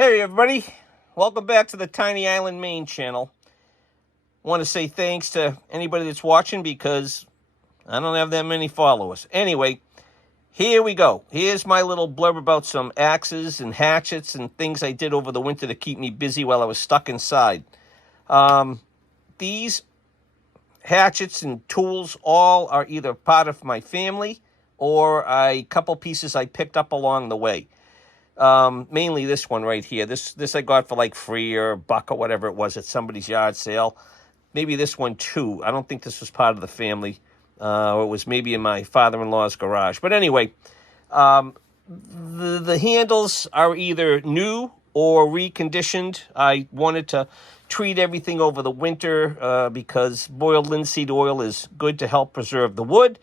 Hey everybody, welcome back to the Tiny Island Maine channel. I want to say thanks to anybody that's watching because I don't have that many followers. Anyway, here we go. Here's my little blurb about some axes and hatchets and things I did over the winter to keep me busy while I was stuck inside. These hatchets and tools all are either part of my family or a couple pieces I picked up along the way. Mainly this one right here. This I got for like free or $1 or whatever it was at somebody's yard sale. Maybe this one too. I don't think this was part of the family. Or it was maybe in my father-in-law's garage. But anyway, the handles are either new or reconditioned. I wanted to treat everything over the winter because boiled linseed oil is good to help preserve the wood.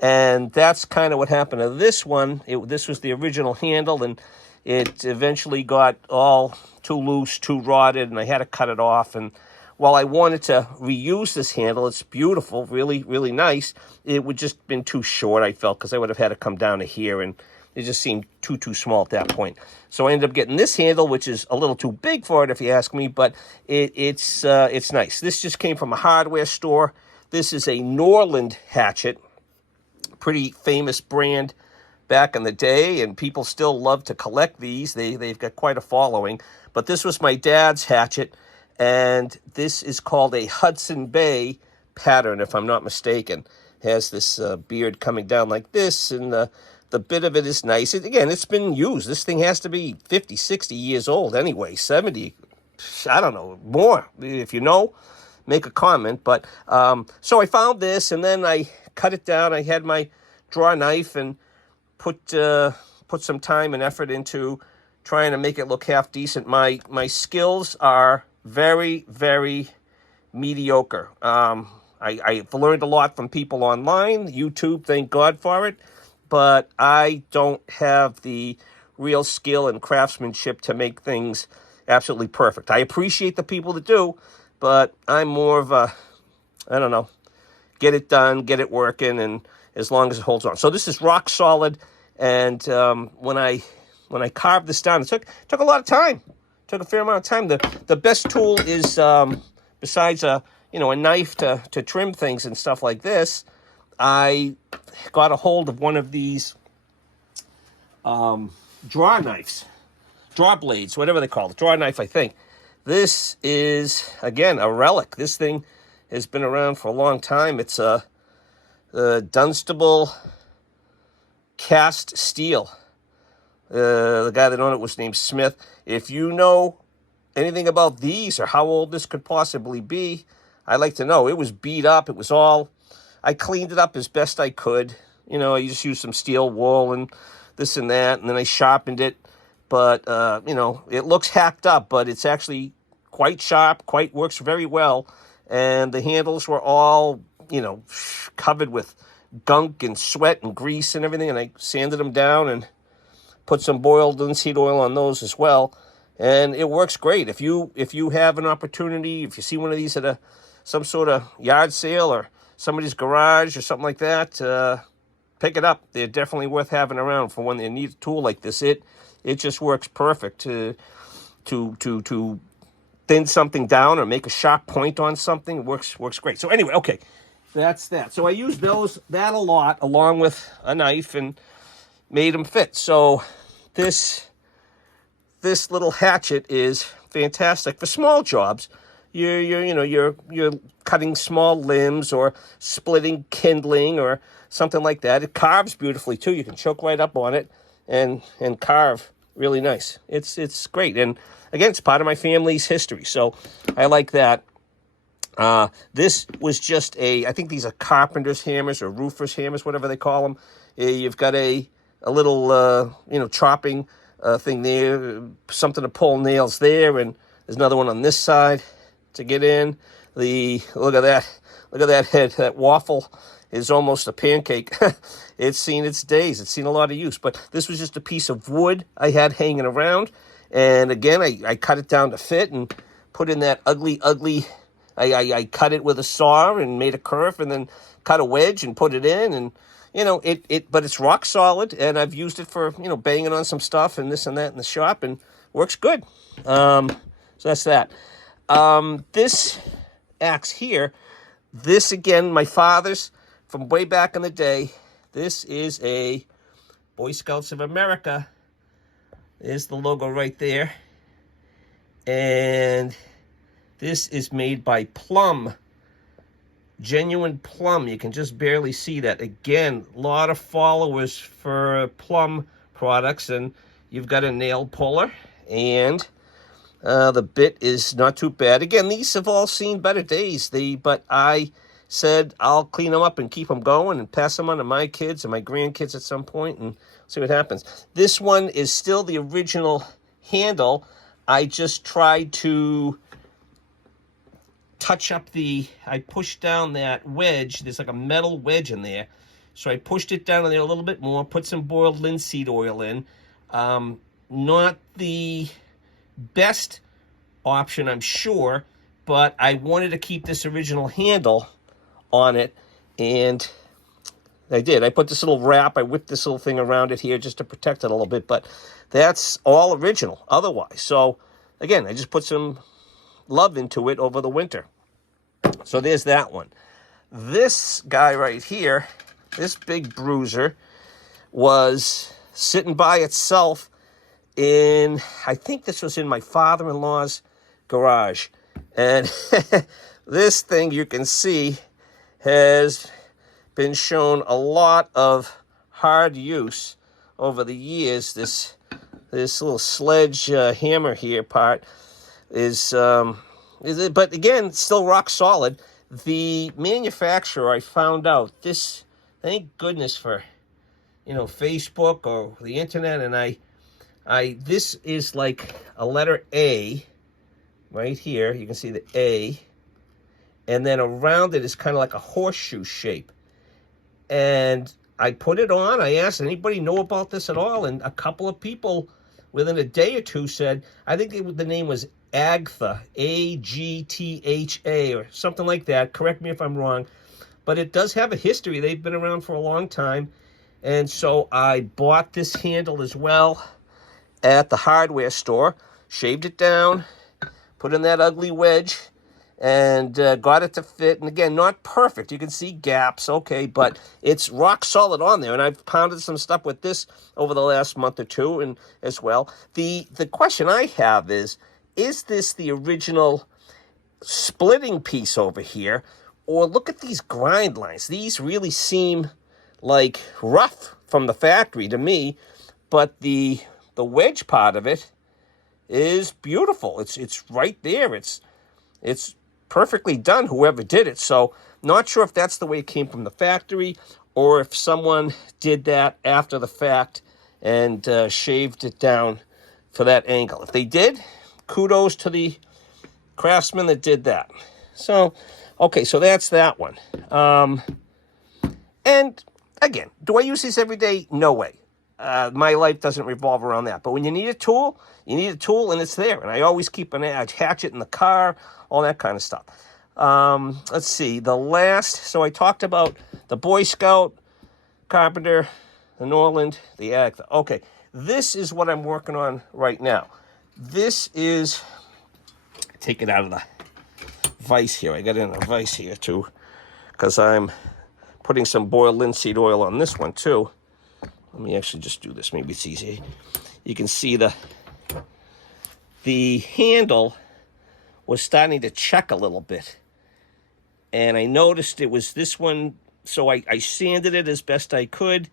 And that's kind of what happened to this one. This was the original handle, and it eventually got all too loose, too rotted, and I had to cut it off. And while I wanted to reuse this handle, it's beautiful, really, really nice, it would just been too short, I felt, because I would have had to come down to here, and it just seemed too small at that point. So I ended up getting this handle, which is a little too big for it, if you ask me, but it's nice. This just came from a hardware store. This is a Norland hatchet, pretty famous brand back in the day, and people still love to collect these. They've got quite a following. But this was my dad's hatchet, and this is called a Hudson Bay pattern, if I'm not mistaken. It has this beard coming down like this, and the bit of it is nice. Again, it's been used. This thing has to be 50, 60 years old anyway, 70, I don't know, more. If you know, make a comment. But so I found this, and then I cut it down. I had my draw knife and put some time and effort into trying to make it look half decent. My skills are very, very mediocre. I've learned a lot from people online, YouTube, thank God for it, but I don't have the real skill and craftsmanship to make things absolutely perfect. I appreciate the people that do, but I'm more of a, I don't know, get it done, get it working, and as long as it holds on. So this is rock solid, and when I carved this down, it took a lot of time. It took a fair amount of time. The best tool is besides a knife to trim things and stuff like this. I got a hold of one of these draw knives, draw blades, whatever they call it, draw knife, I think. This is again a relic. This thing has been around for a long time. It's a Dunstable cast steel. The guy that owned it was named Smith. If you know anything about these or how old this could possibly be, I'd like to know. It was beat up. It was all, I cleaned it up as best I could. I just used some steel wool and this and that, and then I sharpened it. But, it looks hacked up, but it's actually quite sharp, works very well. And the handles were all, covered with gunk and sweat and grease and everything, and I sanded them down and put some boiled linseed oil on those as well, and it works great. If you have an opportunity, if you see one of these at some sort of yard sale or somebody's garage or something like that, pick it up. They're definitely worth having around for when they need a tool like this. It just works perfect to thin something down or make a sharp point on something. It works great. So anyway, okay, that's that. So I used that a lot along with a knife and made them fit. So this little hatchet is fantastic for small jobs. You're cutting small limbs or splitting kindling or something like that. It carves beautifully too. You can choke right up on it and carve really nice. It's great. And again, it's part of my family's history, so I like that. This was just I think these are carpenter's hammers or roofer's hammers, whatever they call them. You've got a little, chopping thing there, something to pull nails there, and there's another one on this side to get in. Look at that head. That waffle is almost a pancake. It's seen its days. It's seen a lot of use. But this was just a piece of wood I had hanging around, and again, I cut it down to fit and put in that ugly. I cut it with a saw and made a curve, and then cut a wedge and put it in, and but it's rock solid, and I've used it for, banging on some stuff and this and that in the shop, and works good. So that's that. This axe here, this again, my father's from way back in the day. This is a Boy Scouts of America. There's the logo right there. And this is made by Plum. Genuine Plum. You can just barely see that. Again, a lot of followers for Plum products. And you've got a nail puller. And the bit is not too bad. Again, these have all seen better days. But I said I'll clean them up and keep them going and pass them on to my kids and my grandkids at some point and see what happens. This one is still the original handle. I just tried to touch up I pushed down that wedge. There's like a metal wedge in there. So I pushed it down in there a little bit more, put some boiled linseed oil in. Not the best option, I'm sure, but I wanted to keep this original handle on it, and I did. I put this little wrap, I whipped this little thing around it here just to protect it a little bit, but that's all original otherwise. So again, I just put some love into it over the winter. So there's that one. This guy right here, this big bruiser, was sitting by itself in, I think this was in my father-in-law's garage. And this thing, you can see, has been shown a lot of hard use over the years. This little sledge hammer here part but again, still rock solid. The manufacturer, I found out this, thank goodness for, Facebook or the internet, and this is like a letter A right here. You can see the A. And then around it is kind of like a horseshoe shape. And I put it on. I asked, anybody know about this at all? And a couple of people within a day or two said, I think the name was Agtha, Agtha, or something like that. Correct me if I'm wrong. But it does have a history. They've been around for a long time. And so I bought this handle as well at the hardware store, shaved it down, put in that ugly wedge, and got it to fit. And again, not perfect. You can see gaps, okay, but it's rock solid on there. And I've pounded some stuff with this over the last month or two and as well. The question I have is this the original splitting piece over here? Or look at these grind lines. These really seem like rough from the factory to me, but the wedge part of it is beautiful. It's right there. It's perfectly done, whoever did it. So not sure if that's the way it came from the factory or if someone did that after the fact and shaved it down for that angle. If they did, kudos to the craftsman that did that. So, okay, so that's that one. And again, do I use these every day? No way. My life doesn't revolve around that. But when you need a tool, and it's there. And I always keep a hatchet in the car, all that kind of stuff. Let's see. So I talked about the Boy Scout, Carpenter, the Norland, the Agtha. Okay, this is what I'm working on right now. This is, take it out of the vise here. I got it in a vise here too, because I'm putting some boiled linseed oil on this one too. Let me actually just do this. Maybe it's easy. You can see the handle was starting to check a little bit. And I noticed it was this one, so I sanded it as best I could.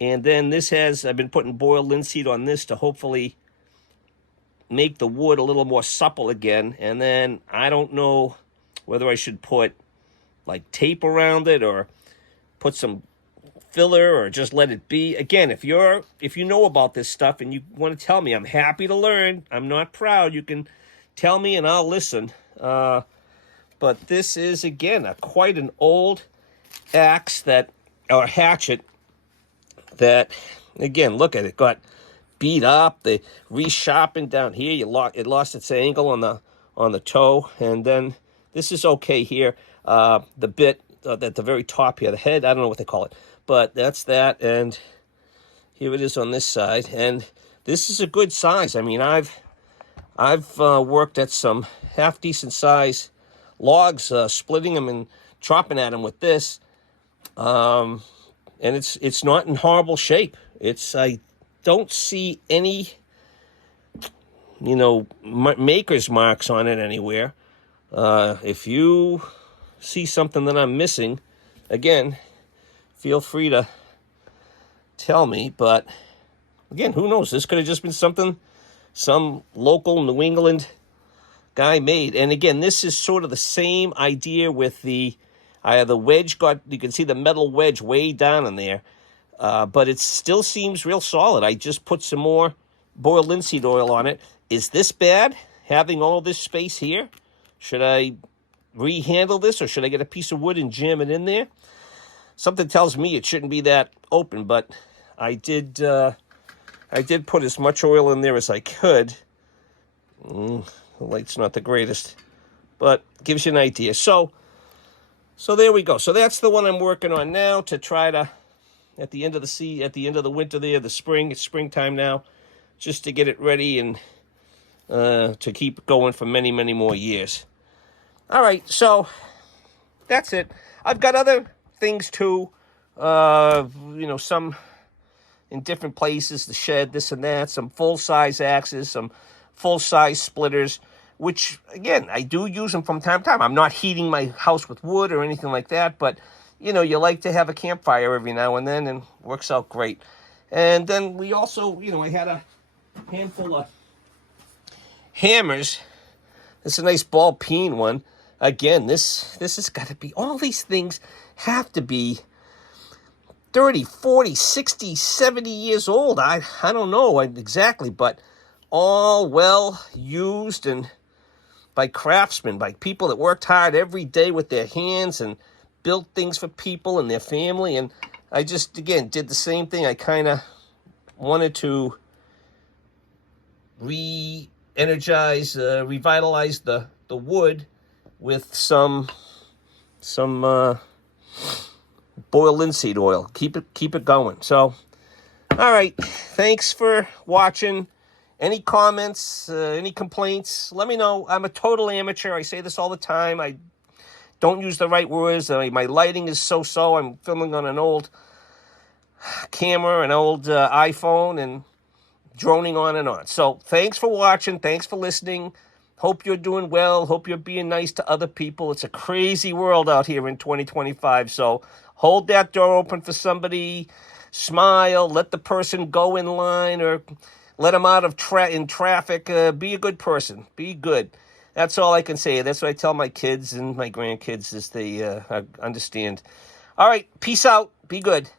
And then I've been putting boiled linseed on this to hopefully make the wood a little more supple again. And then I don't know whether I should put like tape around it or put some filler or just let it be. Again, if you know about this stuff and you want to tell me, I'm happy to learn. I'm not proud. You can tell me and I'll listen. But this is, again, quite an old axe or hatchet that, again, look at it, got beat up. The resharpened down here. It lost its angle on the toe. And then this is okay here. The bit at the very top here, the head, I don't know what they call it. But that's that, and here it is on this side. And this is a good size. I mean, I've worked at some half-decent size logs, splitting them and chopping at them with this. And it's not in horrible shape. I don't see any, maker's marks on it anywhere. If you see something that I'm missing, again, feel free to tell me. But again, who knows? This could have just been something some local New England guy made. And again, this is sort of the same idea with the wedge. You can see the metal wedge way down in there. But it still seems real solid. I just put some more boiled linseed oil on it. Is this bad, having all this space here? Should I rehandle this, or should I get a piece of wood and jam it in there? Something tells me it shouldn't be that open, but I did put as much oil in there as I could. The light's not the greatest, but gives you an idea. So there we go. So that's the one I'm working on now to try to, at the end of the winter there, the spring, it's springtime now, just to get it ready and to keep going for many, many more years. All right, so that's it. I've got other things too, some in different places, the shed, this and that, some full-size axes, some full-size splitters, which, again, I do use them from time to time. I'm not heating my house with wood or anything like that, but, you like to have a campfire every now and then, and it works out great. And then we also, I had a handful of hammers. This is a nice ball peen one. Again, this has got to be, all these things have to be 30, 40, 60, 70 years old. I don't know exactly, but all well used and by craftsmen, by people that worked hard every day with their hands and built things for people and their family. And I just, again, did the same thing. I kind of wanted to revitalize the wood with some boiled linseed oil. Keep it going. So, all right. Thanks for watching. Any comments, any complaints, let me know. I'm a total amateur. I say this all the time. I don't use the right words. My lighting is so-so. I'm filming on an old camera, an old iPhone, and droning on and on. So thanks for watching. Thanks for listening. Hope you're doing well. Hope you're being nice to other people. It's a crazy world out here in 2025. So hold that door open for somebody. Smile. Let the person go in line, or let them out of in traffic. Be a good person. Be good. That's all I can say. That's what I tell my kids and my grandkids, is they understand. All right. Peace out. Be good.